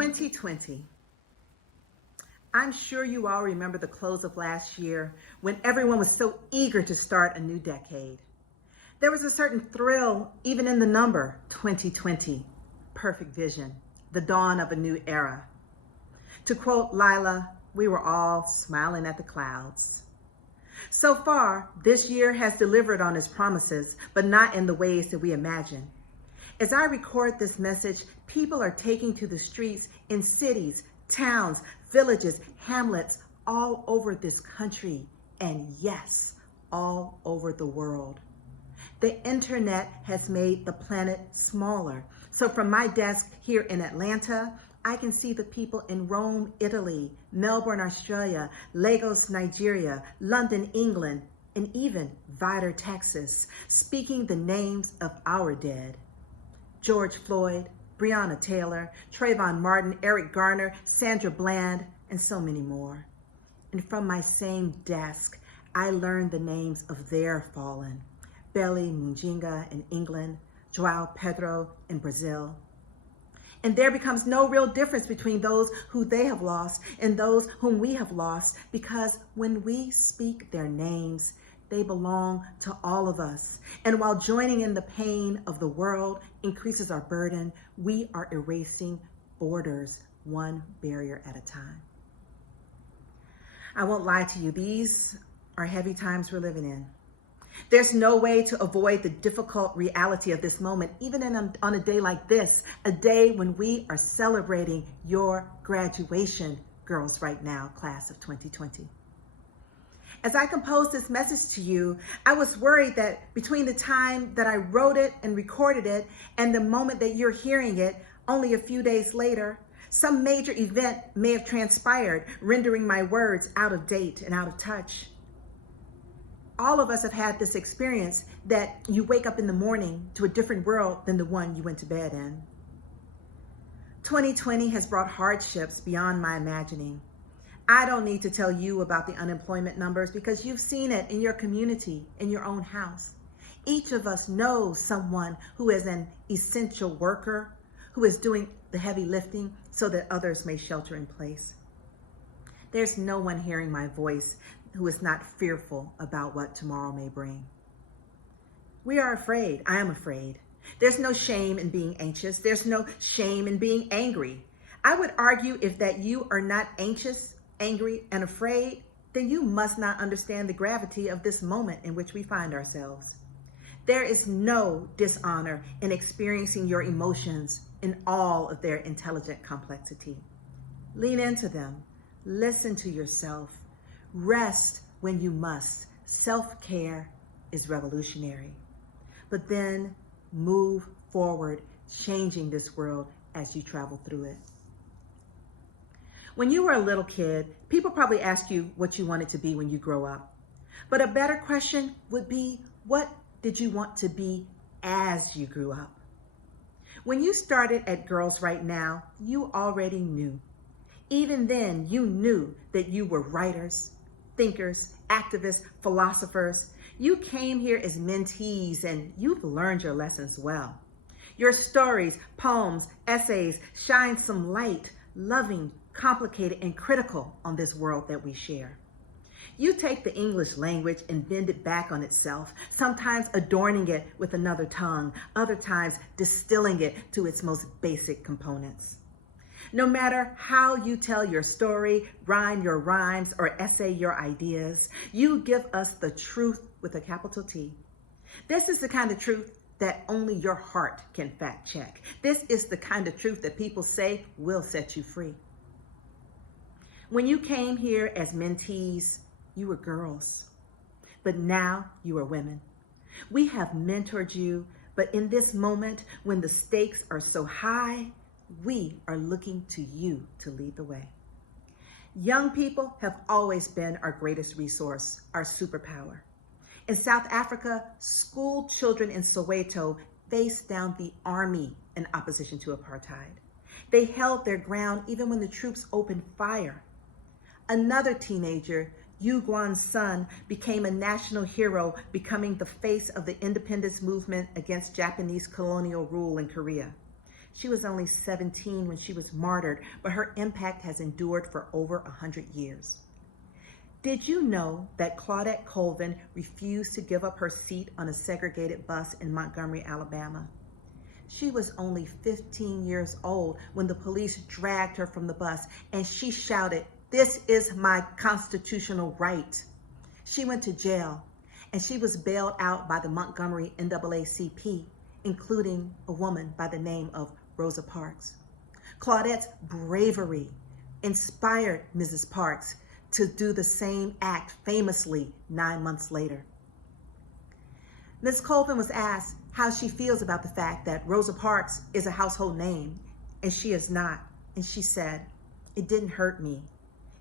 2020. I'm sure you all remember the close of last year when everyone was so eager to start a new decade. There was a certain thrill even in the number 2020, perfect vision, the dawn of a new era. To quote Lila, we were all smiling at the clouds. So far, this year has delivered on its promises, but not in the ways that we imagine. As I record this message, people are taking to the streets in cities, towns, villages, hamlets, all over this country, and yes, all over the world. The internet has made the planet smaller. So from my desk here in Atlanta, I can see the people in Rome, Italy, Melbourne, Australia, Lagos, Nigeria, London, England, and even Vidor, Texas, speaking the names of our dead. George Floyd, Breonna Taylor, Trayvon Martin, Eric Garner, Sandra Bland, and so many more. And from my same desk, I learned the names of their fallen. Belly Munjinga in England, João Pedro in Brazil. And there becomes no real difference between those who they have lost and those whom we have lost, because when we speak their names, they belong to all of us. And while joining in the pain of the world increases our burden, we are erasing borders one barrier at a time. I won't lie to you, these are heavy times we're living in. There's no way to avoid the difficult reality of this moment, even on a day like this, a day when we are celebrating your graduation, girls right now, class of 2020. As I composed this message to you, I was worried that between the time that I wrote it and recorded it and the moment that you're hearing it, only a few days later, some major event may have transpired, rendering my words out of date and out of touch. All of us have had this experience that you wake up in the morning to a different world than the one you went to bed in. 2020 has brought hardships beyond my imagining. I don't need to tell you about the unemployment numbers because you've seen it in your community, in your own house. Each of us knows someone who is an essential worker, who is doing the heavy lifting so that others may shelter in place. There's no one hearing my voice who is not fearful about what tomorrow may bring. We are afraid. I am afraid. There's no shame in being anxious. There's no shame in being angry. I would argue if that you are not anxious, angry, and afraid, then you must not understand the gravity of this moment in which we find ourselves. There is no dishonor in experiencing your emotions in all of their intelligent complexity. Lean into them. Listen to yourself. Rest when you must. Self-care is revolutionary. But then move forward, changing this world as you travel through it. When you were a little kid, people probably asked you what you wanted to be when you grow up. But a better question would be, what did you want to be as you grew up? When you started at Girls Right Now, you already knew. Even then, you knew that you were writers, thinkers, activists, philosophers. You came here as mentees and you've learned your lessons well. Your stories, poems, essays shine some light, loving, complicated, and critical on this world that we share. You take the English language and bend it back on itself, sometimes adorning it with another tongue, other times distilling it to its most basic components. No matter how you tell your story, rhyme your rhymes, or essay your ideas, you give us the truth with a capital T. This is the kind of truth that only your heart can fact check. This is the kind of truth that people say will set you free. When you came here as mentees, you were girls, but now you are women. We have mentored you, but in this moment when the stakes are so high, we are looking to you to lead the way. Young people have always been our greatest resource, our superpower. In South Africa, school children in Soweto faced down the army in opposition to apartheid. They held their ground even when the troops opened fire. Another teenager, Yu Guan's son, became a national hero, becoming the face of the independence movement against Japanese colonial rule in Korea. She was only 17 when she was martyred, but her impact has endured for over 100 years. Did you know that Claudette Colvin refused to give up her seat on a segregated bus in Montgomery, Alabama? She was only 15 years old when the police dragged her from the bus and she shouted, "This is my constitutional right." She went to jail and she was bailed out by the Montgomery NAACP, including a woman by the name of Rosa Parks. Claudette's bravery inspired Mrs. Parks to do the same act famously 9 months later. Ms. Colvin was asked how she feels about the fact that Rosa Parks is a household name and she is not. And she said, "It didn't hurt me.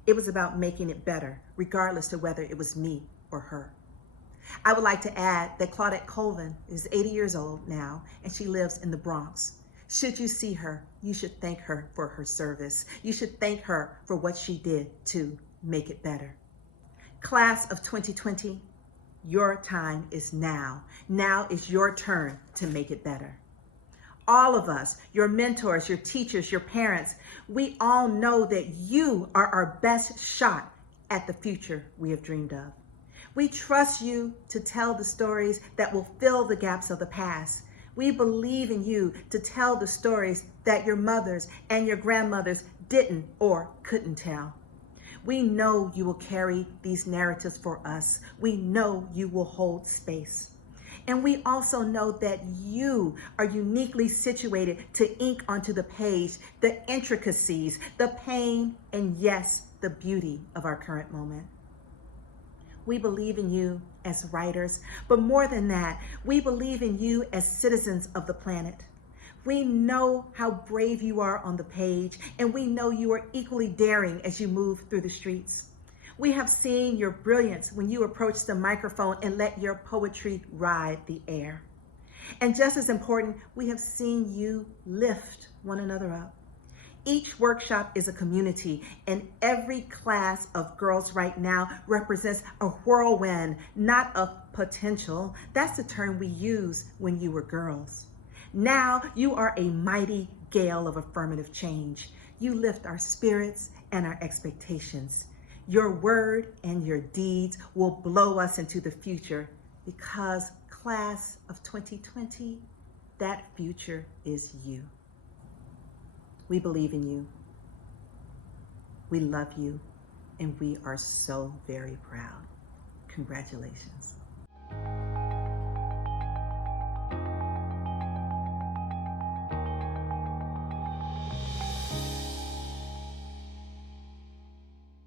It was about making it better, regardless of whether it was me or her." I would like to add that Claudette Colvin is 80 years old now and she lives in the Bronx. Should you see her, you should thank her for her service. You should thank her for what she did to make it better. Class of 2020, your time is now. Now is your turn to make it better. All of us, your mentors, your teachers, your parents, we all know that you are our best shot at the future we have dreamed of. We trust you to tell the stories that will fill the gaps of the past. We believe in you to tell the stories that your mothers and your grandmothers didn't or couldn't tell. We know you will carry these narratives for us. We know you will hold space. And we also know that you are uniquely situated to ink onto the page the intricacies, the pain, and yes, the beauty of our current moment. We believe in you as writers, but more than that, we believe in you as citizens of the planet. We know how brave you are on the page, and we know you are equally daring as you move through the streets. We have seen your brilliance when you approach the microphone and let your poetry ride the air. And just as important, we have seen you lift one another up. Each workshop is a community, and every class of girls right now represents a whirlwind, not of potential. That's the term we used when you were girls. Now you are a mighty gale of affirmative change. You lift our spirits and our expectations. Your word and your deeds will blow us into the future because class of 2020, that future is you. We believe in you. We love you, and we are so very proud. Congratulations.